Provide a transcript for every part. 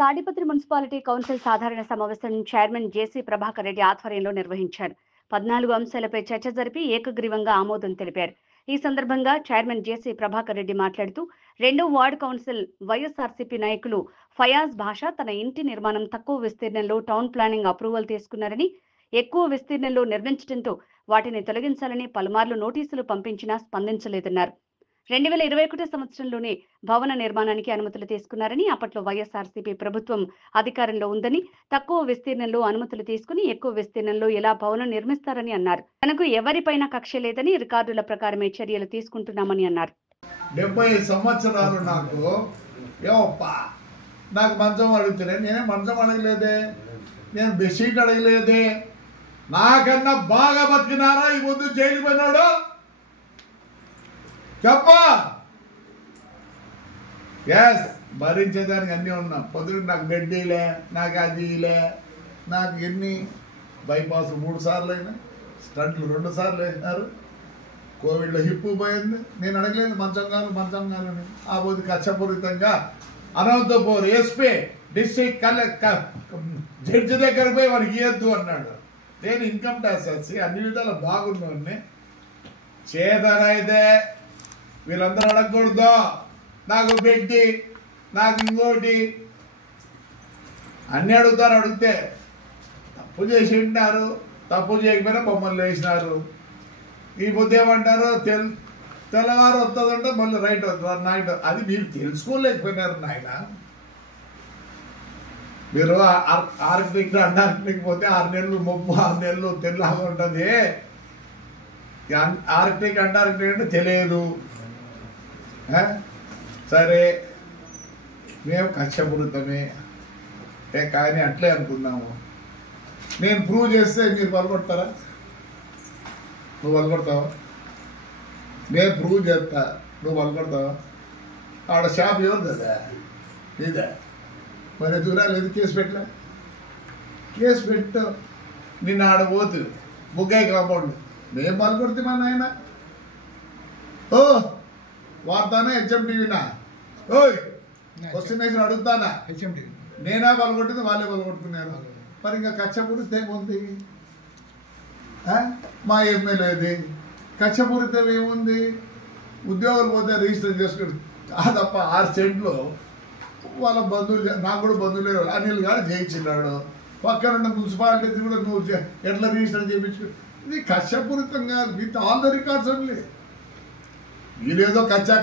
Tadipatri municipality council సాధారణ సమావేశం chairman జేసీ ప్రభాకర్ రెడ్డి ఆధ్వర్యంలో నిర్వహించారు. 14 అంశాలపై చర్చ జరిపి ఏకగ్రీవంగా ఆమోదం తెలిపారు. ఈ సందర్భంగా చైర్మన్ జేసీ ప్రభాకర్ రెడ్డి మాట్లాడుతూ 2వ వార్డు కౌన్సిల్ వైఎస్ఆర్సీపీ నాయకులు ఫయాజ్ భాషా తన ఇంటి నిర్మాణం తక్కువ విస్తీర్ణంలో టౌన్ ప్లానింగ్ అప్రూవల్ తీసుకున్నారని, ఎక్కువ విస్తీర్ణంలో నిర్మించడంతో వాటిని తొలగించాలని పలుమార్లు నోటీసులు పంపించినా స్పందించలేదన్నారు. 2021 సంవత్సరంలోనే భవన నిర్మాణానికి అనుమతులు తీసుకున్నారని, అప్పట్లో వైఎస్ఆర్సీపీ ప్రభుత్వం అధికారంలో ఉందని, తక్కువ విస్తీర్ణంలో అనుమతులు తీసుకుని ఎక్కువ విస్తీర్ణంలో ఎలా భవనం నిర్మిస్తారని అన్నారు. తనకు ఎవరిపైన కక్ష లేదని, రికార్డుల ప్రకారమే చర్యలు తీసుకుంటున్నామని అన్నారు. 70 సంవత్సరాలు నాకు మంచం అడుగుతున్నాయి. నేనే మంచం అడగలేదే, నేను బెడ్షీట్ అడగలేదే. నాకన్నా బాగా బతికినారా ఈ ముందు జైలు పోయినాడు చెప్పా? ఎస్, భరించేదానికి అన్నీ ఉన్నాం. పొద్దున నాకు బెడ్ ఇలే, నాకు అది ఇలే, నాకు ఎన్ని బైపాస్ 3 సార్లు అయినా, స్టంట్లు 2 సార్లు వేసినారు. కోవిడ్లో హిప్పు పోయింది. నేను అడగలేదు మంచం కాదు అని. ఆ పోతే కక్షపూరితంగా అనంతపూర్ ఎస్పీ డిస్ట్రిక్ట్ జడ్జి దగ్గర పోయి వాడికి ఇవ్వద్దు అన్నాడు. నేను ఇన్కమ్ ట్యాక్స్ వచ్చి అన్ని విధాలు బాగున్నవాడిని. చేతనైతే వీళ్ళందరూ అడగకూడదు, నాకు పెట్టి నాకు ఇంకోటి అన్నీ అడుగుతారు. అడిగితే తప్పు చేసి ఉంటారు, తప్పు చేయకపోయినా బొమ్మలు వేసినారు. ఈ పొద్దు ఏమంటారు, తెల్లవారు వస్తుందంటే మళ్ళీ రైట్ వస్తుంది నైట్. అది మీరు తెలుసుకోలేకపోయినారు నాయన. మీరు ఆర్కిటెక్ట్ అన్నార్కిటెక్ట్ పోతే 6 నెలలు మొప్పు 6 నెలలు తెల్లగా ఉంటుంది. ఆర్కిటెక్ట్ అంటార్కిటెక్ట్ అంటే తెలియదు. సరే, మేము కక్షపూరితమే కానీ అట్లే అనుకున్నాము. నేను ప్రూవ్ చేస్తే మీరు పలుకొడతారా? నువ్వు పలుకొడతావా? నేను ప్రూవ్ చేస్తా, నువ్వు పలుకొడతావా? ఆడ షాప్ ఎవరు కదా ఇదే, మరి దూరాలు ఎందుకు కేసు పెట్టలే? కేసు పెట్టు, నిన్న ఆడ పోతుంది బుగ్గాయి కాంపౌండ్. మేము పలుకొడితే మా నాయన ఓ వార్తానా హెచ్ఎంటీవీనా? ఓయ్ క్వశ్చన్ వేసి అడుగుతానా? హెచ్ఎంటీవీ నేనా పలుకొట్టింది, వాళ్ళే పలుకొట్టుకున్నారు. మరి ఇంకా కక్షపూరిత ఏముంది? మా ఎమ్మెల్యేది కక్షపూరితం ఏముంది? ఉద్యోగాలు పోతే రిజిస్టర్ చేసుకుని కాదప్ప 6 సెంట్లు వాళ్ళ బంధువులు, నాకు కూడా బంధువులు లేరు, అనిల్ గారు జయించినాడు. పక్కనున్న మున్సిపాలిటీ కూడా నువ్వు ఎట్లా రిజిస్టర్ చేయించుకో. ఇది కక్షపూరితంగా with all the records only. మీరేదో కచ్చా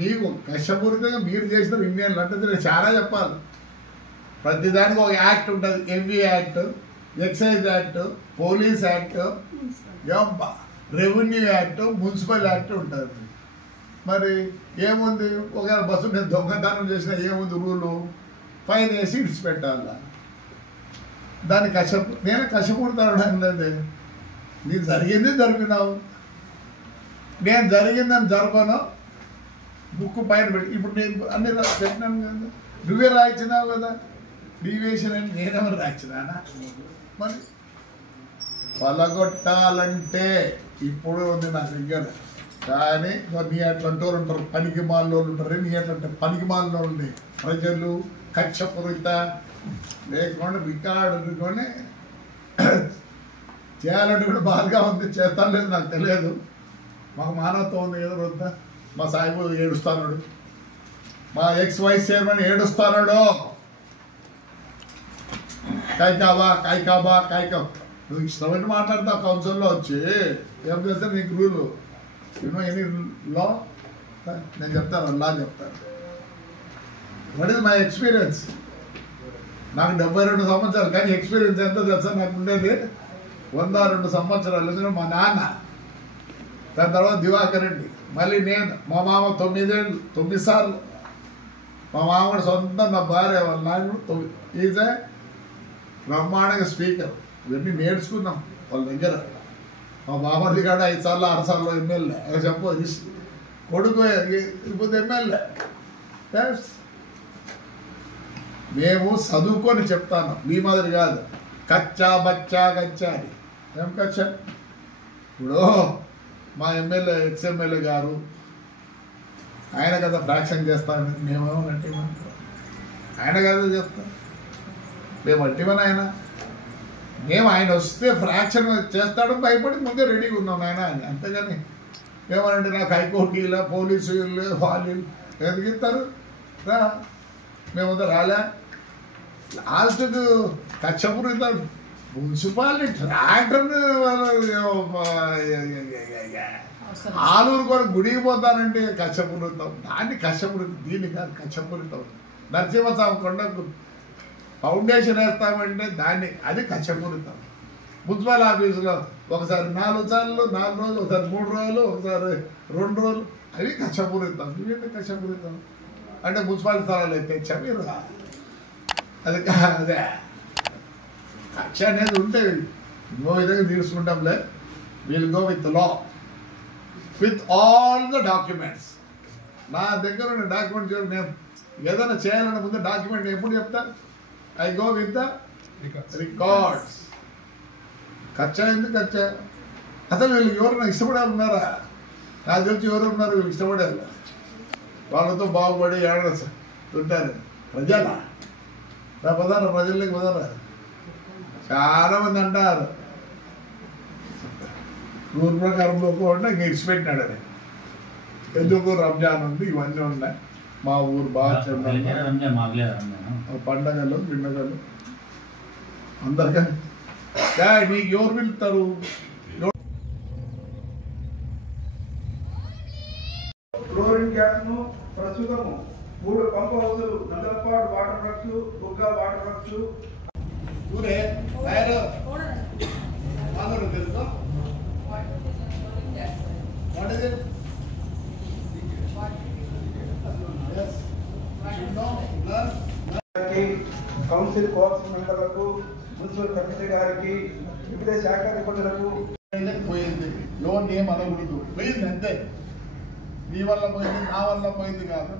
మీకు కక్షపూరితంగా మీరు చేసిన ఇన్నేళ్ళు అంటే నేను చాలా చెప్పాలి. ప్రతిదానికి ఒక యాక్ట్ ఉంటుంది. MV act, excise act, police act, revenue act, municipal act ఉంటుంది. మరి ఏముంది? ఒకవేళ బస్సు నేను దొంగతనం చేసినా ఏముంది రూలు? ఫైన్ వేసి ఇడిచిపెట్టాల. దాన్ని నేను కష్టపడతాను లేదు. నీకు జరిగింది జరిపినావు, నేను జరిగిందని జరపను. బుక్ పైన పెట్టి ఇప్పుడు నేను అన్ని పెట్టినాను కదా, నువ్వే రాయించినావు కదా. డీవియేషన్ అని నేనెవరు రాయించినానా? మరి పలగొట్టాలంటే ఇప్పుడు ఉంది నా దగ్గర. కానీ నీ అట్లాంటి వాళ్ళు ఉంటారు, పనికి మాల్లో ఉంటారు. నీ అట్లంటే పనికి మాల్లో ఉండే ప్రజలు కక్షపూరిత లేకుండా రికార్డు అనుకొని చేయాలంటే కూడా బాగా ఉంది. చేస్తాను లేదు నాకు తెలియదు. మాకు మానవత్వం ఉంది ఏదో వద్దా. మా సాయిబు ఏడుస్తాడు, మా ఎక్స్ వైస్ చైర్మన్ ఏడుస్తాడు. కాయికాబా నువ్వు ఇష్టమైన మాట్లాడతావు కౌన్సిల్లో వచ్చి. ఏం చేస్తే నీకు రూలు ఎనీ లా నేను చెప్తాను, లా చెప్తాను. What is my experience? నాకు 72 సంవత్సరాలు, కానీ ఎక్స్పీరియన్స్ ఎంత తెలుసా నాకు ఉండేది? 102 సంవత్సరాలు. ఎందుకంటే మా నాన్న, దాని తర్వాత దివాకర్ రెడ్డి, మళ్ళీ నేను, మా మామ 9 ఏళ్ళు, 9 సార్లు. మా మామూడు సొంతం నా భార్య వాళ్ళ నాయకుడు ఈజ్ ఏ బ్రహ్మాండంగా స్పీకర్. ఇవన్నీ నేర్చుకున్నాం వాళ్ళ దగ్గర. మా బాబాజీ కాడ 5 సార్లు 6 సార్లు ఎమ్మెల్యే చెప్పు. కొడుకు ఇప్పుడు ఎమ్మెల్యే. మేము చదువుకొని చెప్తాను, మీ మాదిరి కాదు. కచ్చా బచ్చా గచ్చా అని. ఏం కచ్చా? ఇప్పుడు మా ఎమ్మెల్యే ఎక్స్ఎమ్మెల్యే గారు ఆయన కదా ఫ్రాక్షన్ చేస్తాను, మేమేమనంటే ఆయన కాదు చెప్తా, మేము అట్టివని ఆయన వస్తే ఫ్రాక్షన్ చేస్తాడు భయపడి ముందే రెడీగా ఉన్నాం ఆయన అంతేగాని ఏమనంటే నాకు హైకోర్టులో పోలీసు వాళ్ళు ఎందుకు ఇస్తారు రా మేముందా రాలే. లాస్ట్కు కచ్చపూరిత మున్సిపాలిటీ ట్రాక్టర్ని ఆలూరు కూడా గుడికి పోతానంటే కచ్చపూరితం, దాన్ని కచ్చపూరితం, దీన్ని కాదు కచ్చపూరితం. నరసింహస్వామి కొండకు ఫౌండేషన్ వేస్తామంటే దాన్ని అది కచ్చపూరితం. మున్సిపల్ ఆఫీసులో ఒకసారి 4 సార్లు 4 రోజులు, ఒకసారి 3 రోజులు, ఒకసారి 2 రోజులు, అవి కచ్చపూరితం. ఇవేంటి కచ్చపూరితం అంటే మున్సిపాలిటీ స్థలాలు ఎత్తేచ్చా మీరు? అది అదే కక్ష అనేది ఉంటే ఇంకో విధంగా తీసుకుంటాంలే. Will go with law with all the documents. నా దగ్గర ఉన్న డాక్యుమెంట్ నేను ఏదైనా చేయాలన్న ముందు డాక్యుమెంట్ ఎప్పుడు చెప్తా, I go with the records. ఖర్చా ఎందుకు ఖర్చా? అసలు వీళ్ళకి ఎవరైనా ఇష్టపడాలి ఉన్నారా? నాకు తెలిసి ఎవరు ఉన్నారు వీళ్ళకి ఇష్టపడాలి, వాళ్ళతో బాగుపడి ఉంటారు ప్రజల పదారా, ప్రజల్లోకి పదారా. చాలా మంది అంటారు రూల్ ప్రకారం పోకుండా ఇంక ఇచ్చిపెట్టినాడు అని. ఎందుకు రంజాన్ ఉంది, ఇవన్నీ ఉన్నాయి. మా ఊరు బాగా పండగలు పిండగలు అందరికీ నీకు ఎవరు పిలుస్తారు? క్లోరిన్ గ్యాస్ ను ప్రస్తుతము 3 పంప్ హౌసులు Nallapadu water works, Bugga water works ఊరే ఫైర్ ఆందోళన తెలుసు. What is it? Yes. You know, learn. Council co-ops మెంబర్లకు, మున్సిపల్ కమిషనర్ గారికి, వివిధ శాఖ నిపుణులకు పోయింది. ఎవరిని ఏం అనకూడదు, పోయింది అంతే. నీ వల్ల పోయింది, నా వల్ల పోయింది కాదు.